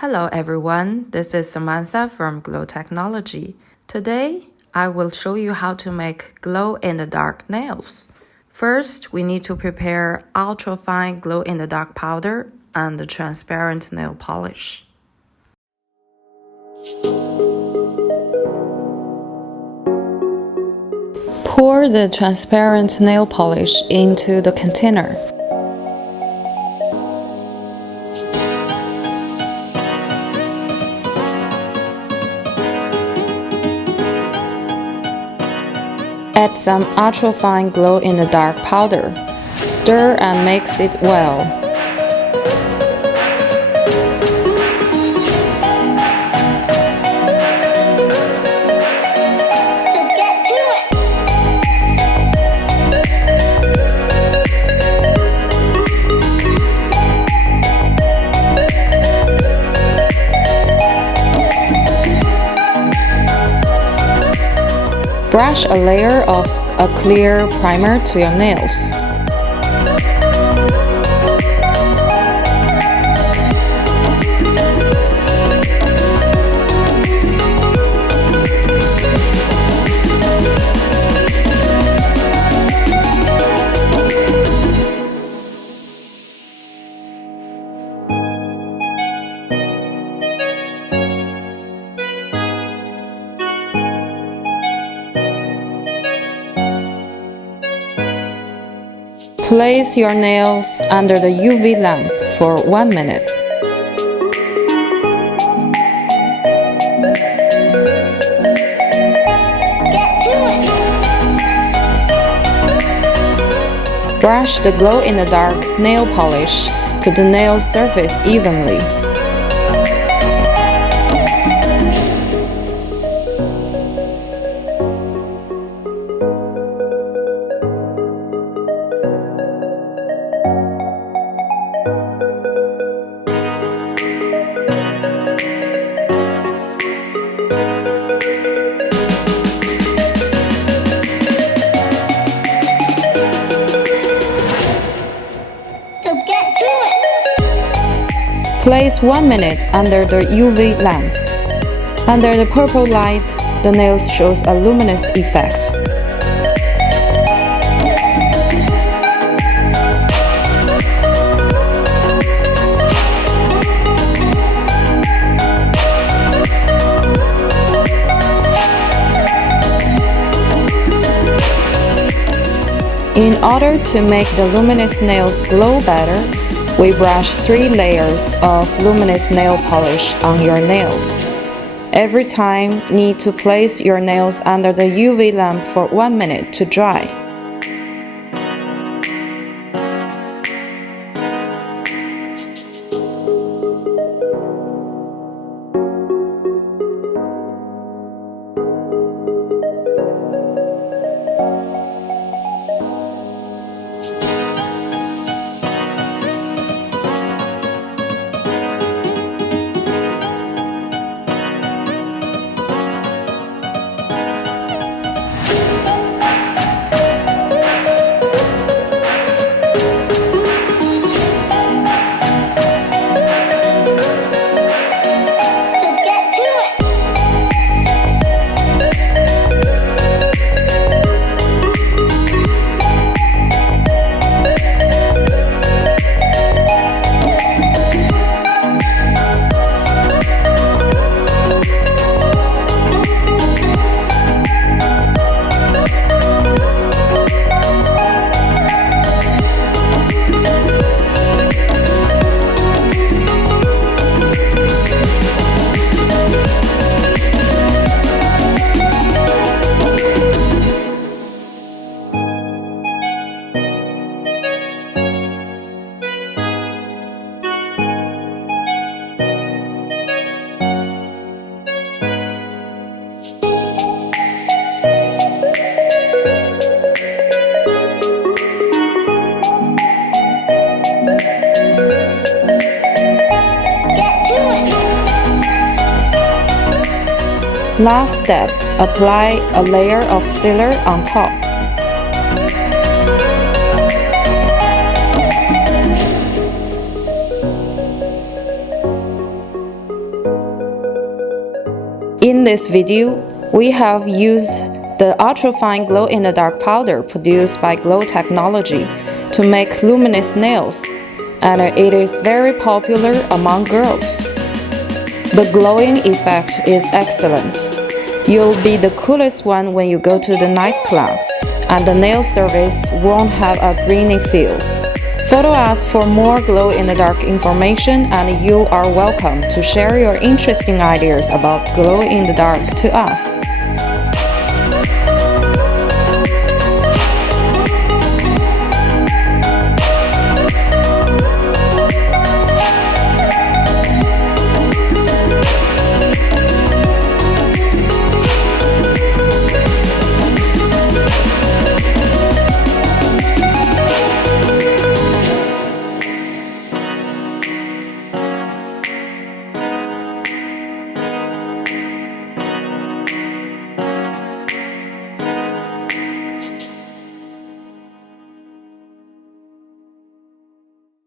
Hello everyone, this is Samantha from Glow Technology. Today, I will show you how to make glow-in-the-dark nails. First, we need to prepare ultra-fine glow-in-the-dark powder and the transparent nail polish. Pour the transparent nail polish into the container. Add some ultra-fine glow-in-the-dark powder. Stir and mix it well. Brush a layer of a clear primer to your nails. Place your nails under the UV lamp for 1 minute. Brush the glow-in-the-dark nail polish to the nail surface evenly. Place 1 minute under the UV lamp. Under the purple light, the nails shows a luminous effect. In order to make the luminous nails glow better, we brush 3 layers of luminous nail polish on your nails. Every time, need to place your nails under the UV lamp for 1 minute to dry. Last step, apply a layer of sealer on top. this video, we have used the ultrafine glow-in-the-dark powder produced by Glow Technology to make luminous nails, and it is very popular among girls. The glowing effect is excellent. You'll be the coolest one when you go to the nightclub, and the nail service won't have a greeny feel. Photo us for more glow-in-the-dark information, and you are welcome to share your interesting ideas about glow-in-the-dark to us.